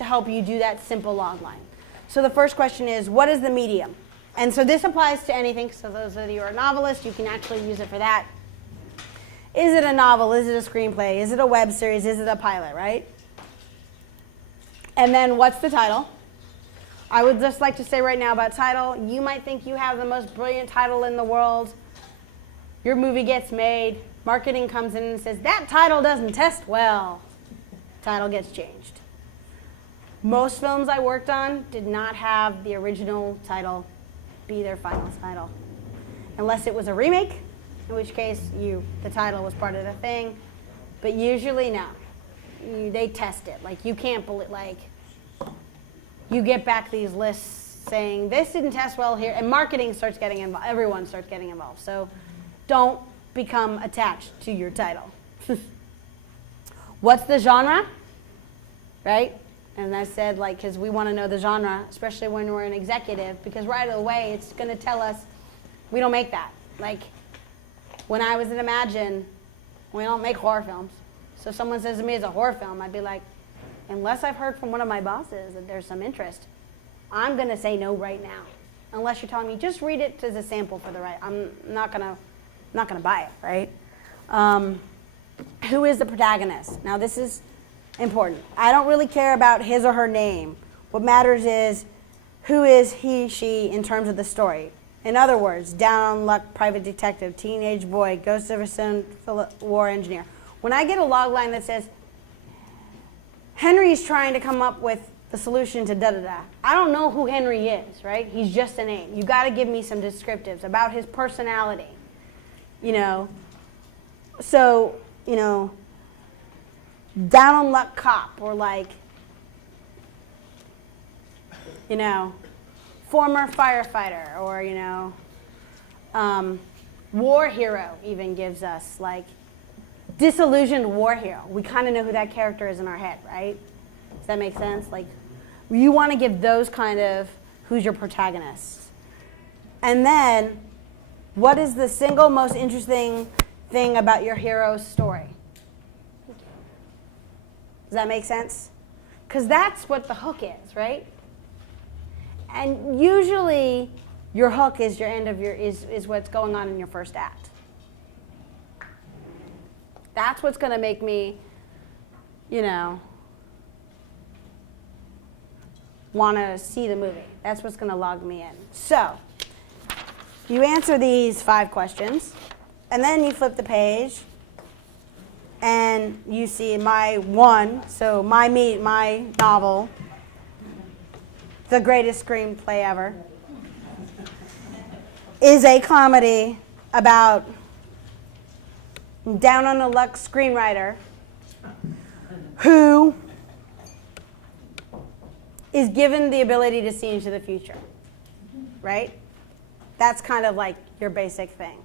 to help you do that simple log line. So the first question is, what is the medium? And so this applies to anything. So those of you who are novelists, you can actually use it for that. Is it a novel? Is it a screenplay? Is it a web series? Is it a pilot, right? And then what's the title? I would just like to say right now about title, you might think you have the most brilliant title in the world. Your movie gets made. Marketing comes in and says, that title doesn't test well. Title gets changed. Most films I worked on did not have the original title be their final title. Unless it was a remake, in which case the title was part of the thing. But usually, no. They test it. Like, you can't believe, like, you get back these lists saying, this didn't test well here, and marketing starts getting involved. Everyone starts getting involved. So don't become attached to your title. What's the genre? Right? And I said, like, because we want to know the genre, especially when we're an executive, because right away it's going to tell us we don't make that. Like, when I was at Imagine, we don't make horror films. So if someone says to me it's a horror film, I'd be like, unless I've heard from one of my bosses that there's some interest, I'm going to say no right now. Unless you're telling me, just read it as a sample for the right. I'm not going to buy it, right? Who is the protagonist? Now this is important. I don't really care about his or her name. What matters is who is he, she in terms of the story. In other words, down on luck, private detective, teenage boy, ghost of a son, war engineer. When I get a log line that says, Henry's trying to come up with the solution to da-da-da, I don't know who Henry is, right? He's just a name. You got to give me some descriptives about his personality, you know. So, you know, down on luck cop, or like, you know, former firefighter, or, you know, war hero even gives us, like, disillusioned war hero. We kind of know who that character is in our head, right? Does that make sense? Like, you want to give those kind of, who's your protagonist. And then, what is the single most interesting thing about your hero's story? Does that make sense? Because that's what the hook is, right? And usually, your hook is your end of your, is what's going on in your first act. That's what's going to make me, you know, want to see the movie. That's what's going to log me in. So, you answer these 5 questions, and then you flip the page, and you see my one, so my novel, the greatest screenplay ever, is a comedy about down on the luck screenwriter who is given the ability to see into the future, right? That's kind of like your basic thing.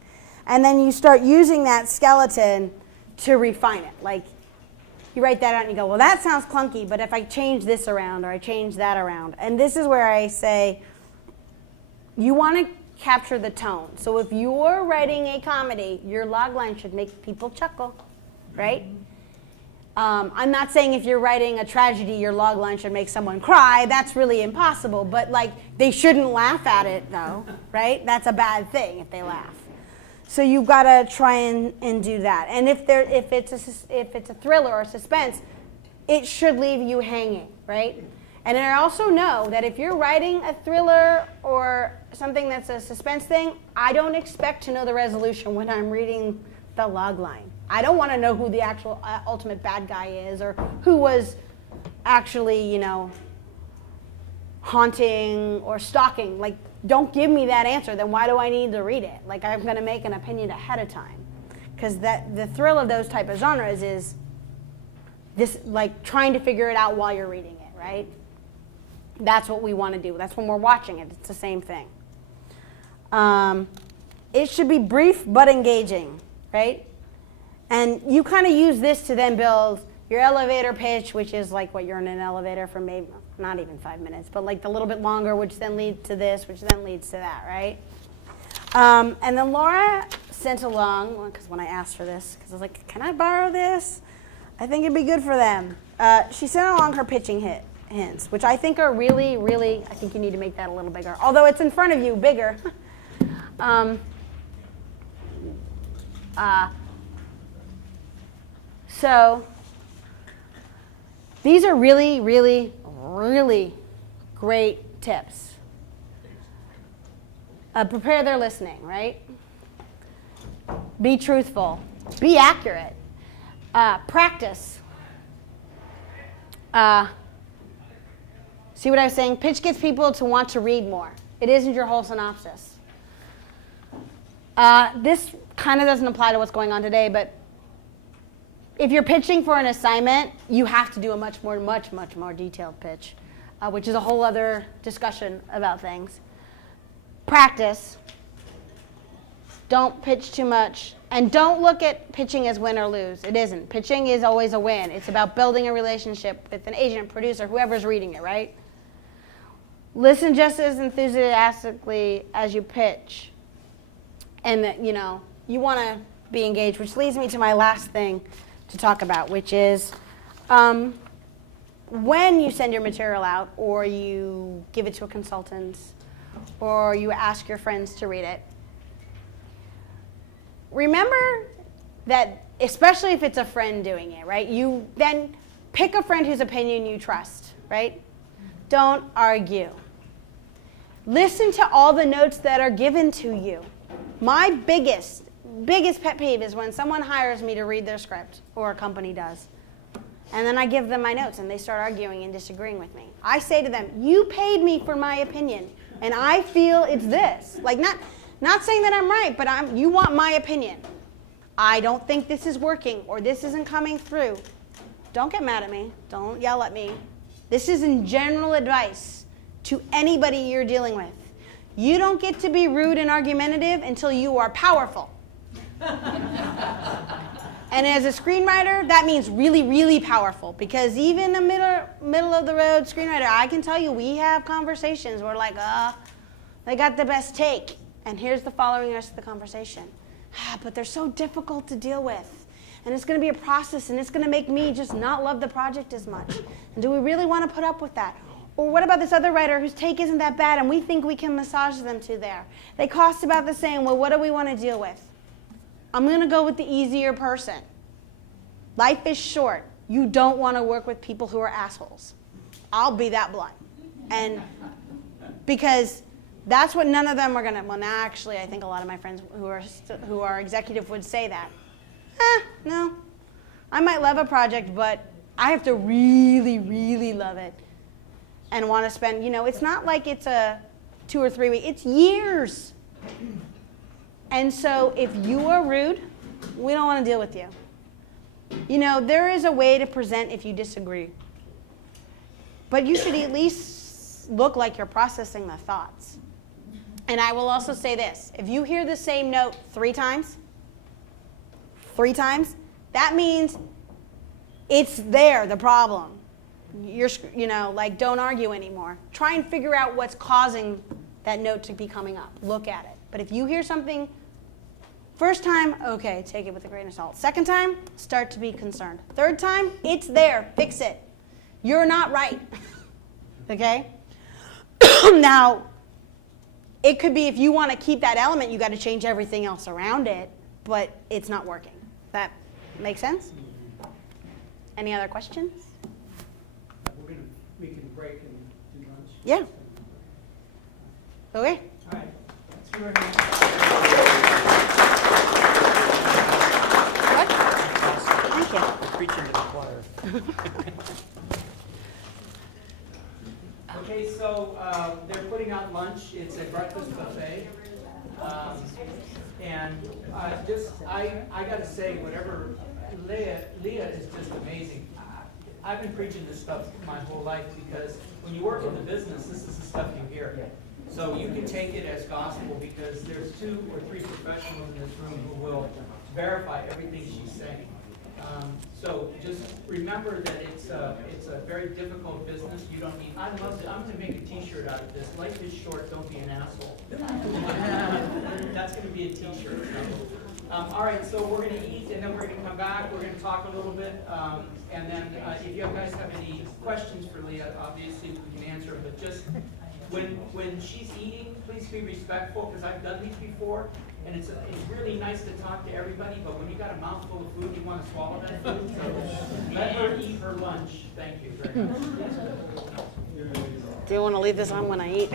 And then you start using that skeleton to refine it. Like, you write that out and you go, well, that sounds clunky, but if I change this around or I change that around. And this is where I say, you want to capture the tone. So if you're writing a comedy, your logline should make people chuckle, right? I'm not saying if you're writing a tragedy, your logline should make someone cry. That's really impossible. But like, they shouldn't laugh at it, though, right? That's a bad thing if they laugh. So you've got to try and do that. And if it's a thriller or suspense, it should leave you hanging, right? And I also know that if you're writing a thriller or something that's a suspense thing, I don't expect to know the resolution when I'm reading the log line. I don't want to know who the actual ultimate bad guy is or who was actually, you know, haunting or stalking. Like, don't give me that answer. Then why do I need to read it? Like, I'm going to make an opinion ahead of time. Because the thrill of those type of genres is this, like, trying to figure it out while you're reading it, right? That's what we want to do. That's when we're watching it. It's the same thing. It should be brief but engaging, right? And you kind of use this to then build your elevator pitch, which is like what you're in an elevator for maybe not even 5 minutes, but like a little bit longer, which then leads to this, which then leads to that, right? And then Laura sent along, because when I asked for this, because I was like, can I borrow this? I think it'd be good for them. She sent along her pitching hints, which I think are really, really, I think you need to make that a little bigger. Although it's in front of you, bigger. So these are really, really, really great tips. Prepare their listening, right? Be truthful. Be accurate. Practice. See what I was saying? Pitch gets people to want to read more. It isn't your whole synopsis. This kind of doesn't apply to what's going on today, but if you're pitching for an assignment, you have to do a much more detailed pitch, which is a whole other discussion about things. Practice. Don't pitch too much. And don't look at pitching as win or lose. It isn't. Pitching is always a win. It's about building a relationship with an agent, producer, whoever's reading it, right? Listen just as enthusiastically as you pitch. And, you want to be engaged, which leads me to my last thing to talk about, which is when you send your material out or you give it to a consultant or you ask your friends to read it, remember that, especially if it's a friend doing it, right? You then pick a friend whose opinion you trust, right? Don't argue. Listen to all the notes that are given to you. My biggest pet peeve is when someone hires me to read their script, or a company does, and then I give them my notes and they start arguing and disagreeing with me. I say to them, you paid me for my opinion, and I feel it's this. Like, not saying that I'm right, but you want my opinion. I don't think this is working, or this isn't coming through. Don't get mad at me. Don't yell at me. This is in general advice to anybody you're dealing with. You don't get to be rude and argumentative until you are powerful. And as a screenwriter, that means really, really powerful, because even a middle of the road screenwriter, I can tell you, we have conversations where like, they got the best take, and here's the following rest of the conversation. But they're so difficult to deal with, and it's going to be a process, and it's going to make me just not love the project as much. And do we really want to put up with that? Or what about this other writer whose take isn't that bad, and we think we can massage them to there? They cost about the same. Well, what do we want to deal with? I'm going to go with the easier person. Life is short. You don't want to work with people who are assholes. I'll be that blunt. And because that's what none of them are going to, well, now actually I think a lot of my friends who are executive would say that. No. I might love a project, but I have to really, really love it and want to spend, it's not like it's a 2 or 3 week, it's years. And so if you are rude, we don't want to deal with you. There is a way to present if you disagree. But you should at least look like you're processing the thoughts. And I will also say this. If you hear the same note 3 times, that means it's there, the problem. You're, don't argue anymore. Try and figure out what's causing that note to be coming up. Look at it. But if you hear something first time, okay, take it with a grain of salt. Second time, start to be concerned. Third time, it's there. Fix it. You're not right. Okay? Now, it could be if you want to keep that element, you got to change everything else around it, but it's not working. That make sense? Any other questions? We can break and do lunch. Yeah. Okay. All right. Thanks very much. What? Thank you. Preaching to the choir. Okay, so they're putting out lunch. It's a breakfast buffet. And I got to say, whatever, Leah is just amazing. I've been preaching this stuff my whole life because when you work in the business, this is the stuff you hear. So you can take it as gospel because there's 2 or 3 professionals in this room who will verify everything she's saying. So just remember that it's a very difficult business. You don't need. I'm going to make a T-shirt out of this. Life is short. Don't be an asshole. That's going to be a T-shirt. All right, so we're gonna eat, and then we're gonna come back, we're gonna talk a little bit, and then if you guys have any questions for Leah, obviously we can answer them, but just when she's eating, please be respectful, because I've done these before, and it's really nice to talk to everybody, but when you got a mouthful of food, you want to swallow that food, so let her eat her lunch. Thank you very much. Do you want to leave this on when I eat?